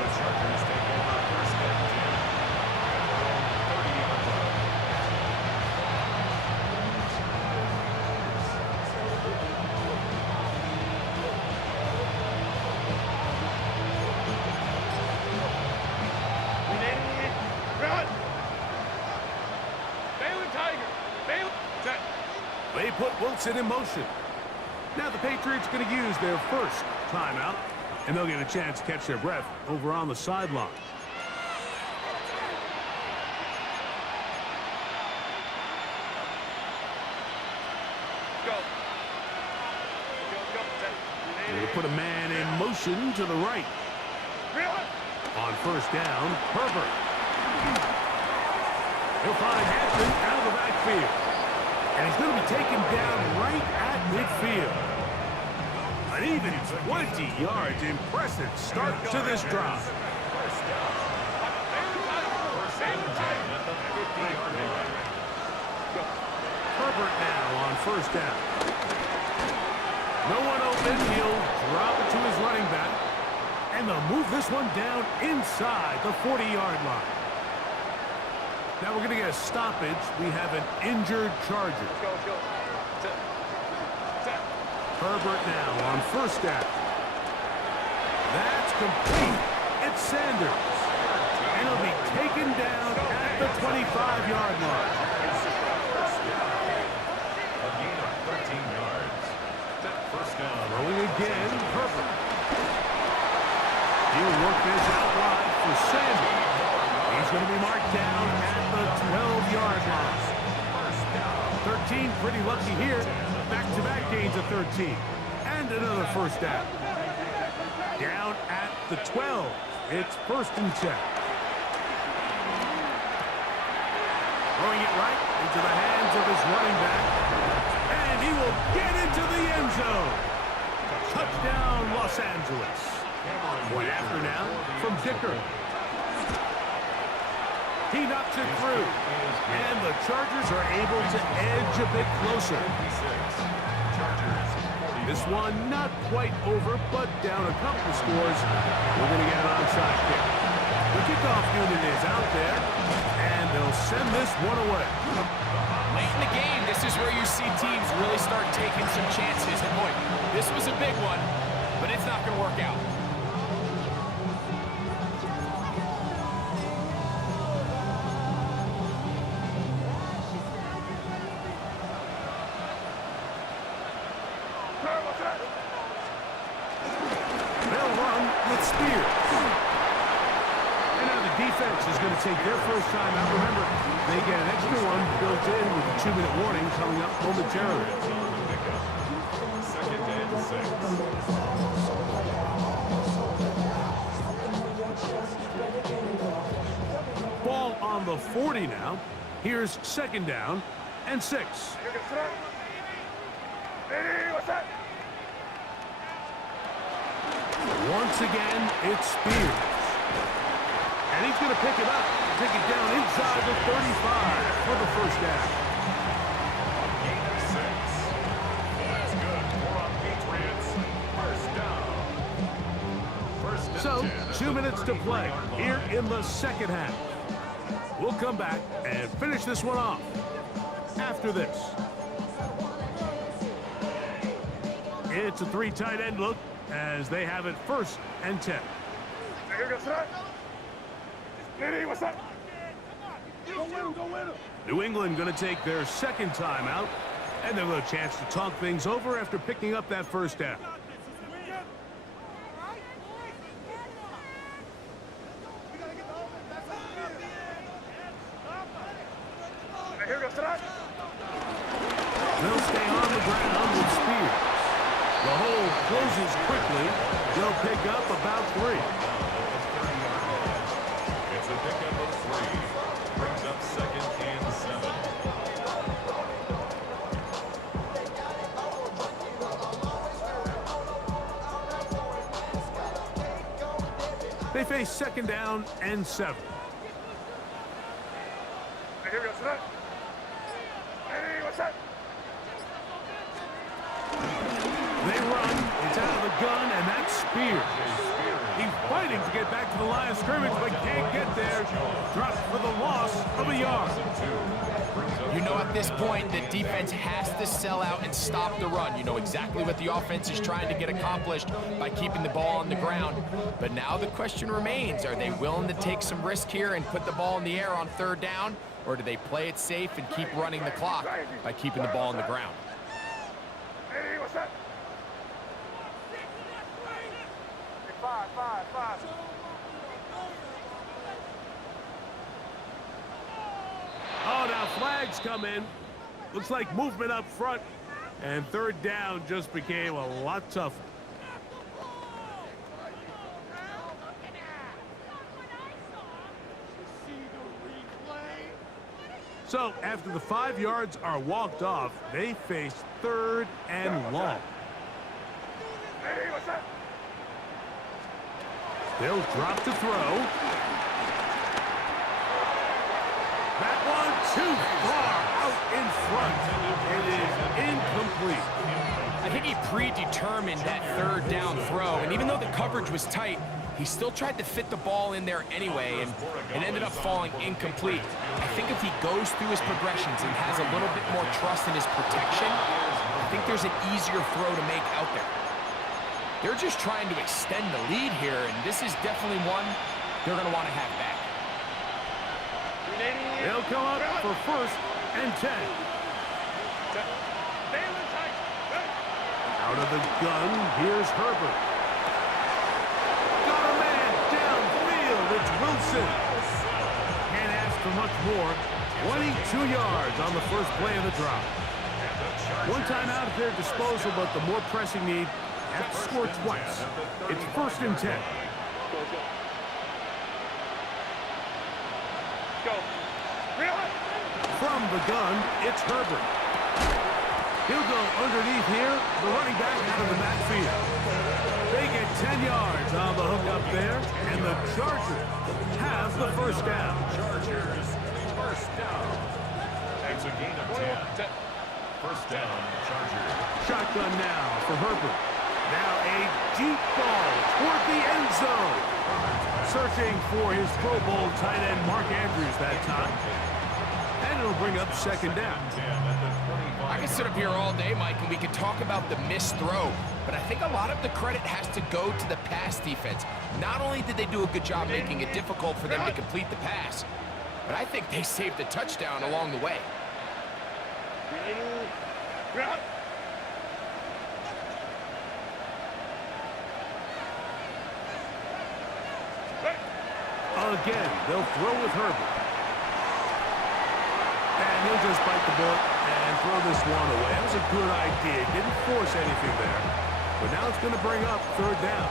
The Chargers take over 1st and 10. At their own 30-yard line. Run! Bailey Tiger! Bailey! Set! They put Wilson in motion. Now the Patriots going to use their first timeout, and they'll get a chance to catch their breath over on the sideline. Go. Go. They put a man in motion to the right. Really? On 1st down, Herbert. He'll find Hampton out of the backfield. And he's going to be taken down right at midfield. An even 20 yards. Impressive start to this drive. First and 10 at the 50-yard line. Herbert now on 1st down. No one open. He'll drop it to his running back. And they'll move this one down inside the 40-yard line. Now we're going to get a stoppage. We have an injured Charger. Let's go. Set. Herbert now on 1st down. That's complete. It's Sanders. And he'll be taken down at the 25-yard line. A gain of 13 yards. First down. Throwing again, Herbert. He'll work this out wide for Sanders. He's going to be marked down at the 12-yard line. 13, pretty lucky here. Back-to-back gains of 13. And another 1st down. Down at the 12. It's 1st and 10. Throwing it right into the hands of his running back. And he will get into the end zone. Touchdown, Los Angeles. Point after now from Dicker. He knocks it through. And the Chargers are able to edge a bit closer. This one not quite over, but down a couple of scores. We're going to get an onside kick. The kickoff unit is out there, and they'll send this one away. Late in the game, this is where you see teams really start taking some chances. And boy, this was a big one, but it's not going to work out. They'll run with Spears. And now the defense is going to take their first time out. Remember, they get an extra one built in with a 2-minute warning coming up momentarily. Second and 6. Ball on the 40 now. Here's 2nd down and 6. Once again, it's Spears. And he's going to pick it up, take it down inside the 35 for the first down. Gain of 6. That's good. More on Patriots. First down. So, 2 minutes to play here in the second half. We'll come back and finish this one off after this. It's a 3 tight end look as they have it 1st and 10. New England going to take their 2nd timeout, and they'll have a chance to talk things over after picking up that 1st down. They'll stay on the ground with Spears. The hole closes quickly. They'll pick up about 3. It's a pickup of 3. Brings up 2nd and 7. They face 2nd down and 7. They run, it's out of the gun, and that's Spears. He's fighting to get back to the line of scrimmage, but can't get there. Dropped for the loss of a yard. You know, at this point, the defense has to sell out and stop the run. You know exactly what the offense is trying to get accomplished by keeping the ball on the ground. But now the question remains, are they willing to take some risk here and put the ball in the air on 3rd down? Or do they play it safe and keep running the clock by keeping the ball on the ground? Oh, now flags come in. Looks like movement up front. And 3rd down just became a lot tougher. So, after the 5 yards are walked off, they face 3rd and long. They'll drop to throw. That one too far out in front. It is incomplete. I think he predetermined that 3rd down throw, and even though the coverage was tight, he still tried to fit the ball in there anyway, and it ended up falling incomplete. I think if he goes through his progressions and has a little bit more trust in his protection, I think there's an easier throw to make out there. They're just trying to extend the lead here, and this is definitely one they're going to want to have back. They'll come up for 1st and 10. Out of the gun, here's Herbert. Got a man downfield. It's Wilson. Can't ask for much more. 22 yards on the 1st play of the drop. One time out at their disposal, but the more pressing need, have to score twice. It's 1st and 10. From the gun, it's Herbert. He'll go underneath here. The running back out of the backfield. They get 10 yards on the hook up there, and the Chargers have the 1st down. Chargers, 1st down. It's a gain of 10. 1st down, Chargers. Shotgun now for Herbert. Now a deep ball toward the end zone. Searching for his Pro Bowl tight end Mark Andrews that time. And it'll bring up 2nd down. I could sit up here all day, Mike, and we could talk about the missed throw, but I think a lot of the credit has to go to the pass defense. Not only did they do a good job making it difficult for them to complete the pass, but I think they saved the touchdown along the way. Again, they'll throw with Herbert. And he'll just bite the bullet and throw this one away. That was a good idea. Didn't force anything there. But now it's going to bring up 3rd down.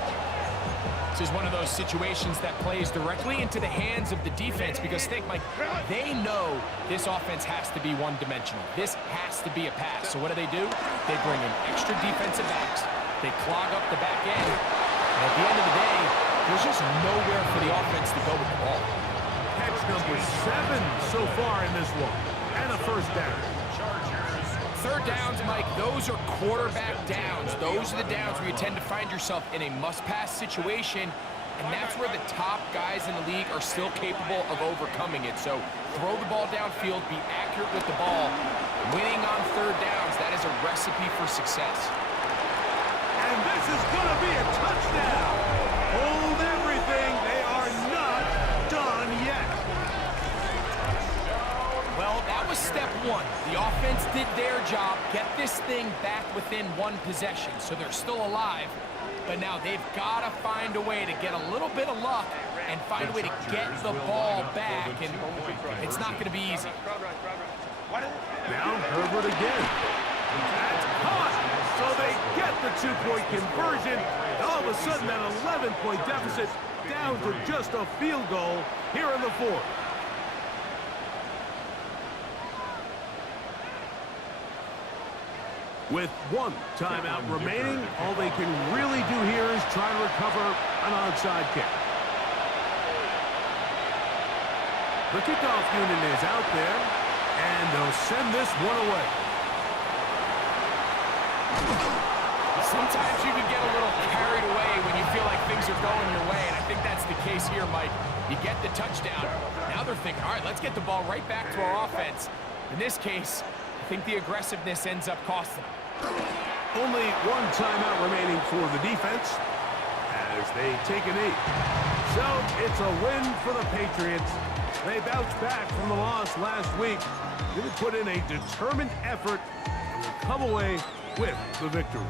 This is one of those situations that plays directly into the hands of the defense because think, Mike, they know this offense has to be one-dimensional. This has to be a pass. So what do? They bring in extra defensive backs. They clog up the back end. And at the end of the day, there's just nowhere for the offense to go with the ball. Catch number 7 so far in this one. And a first down. Third downs, Mike, those are quarterback downs. Those are the downs where you tend to find yourself in a must-pass situation, and that's where the top guys in the league are still capable of overcoming it. So throw the ball downfield, be accurate with the ball. Winning on third downs, that is a recipe for success. And this is going to be a touchdown. Hold everything. They are not done yet. Well, that was step 1. The offense did their job, get this thing back within one possession, so they're still alive. But now they've got to find a way to get a little bit of luck and find a way to get the ball back, and it's not going to be easy. Now Herbert again. That's caught. So they get the 2-point conversion. And all of a sudden, that 11-point deficit down to just a field goal here in the 4th. With 1 timeout remaining, all they can really do here is try to recover an onside kick. The kickoff unit is out there, and they'll send this one away. Sometimes you can get a little carried away when you feel like things are going your way, and I think that's the case here, Mike. You get the touchdown. Now they're thinking, all right, let's get the ball right back to our offense. In this case, I think the aggressiveness ends up costing them. Only 1 timeout remaining for the defense as they take a knee. So it's a win for the Patriots. They bounced back from the loss last week. They put in a determined effort and will come away with the victory.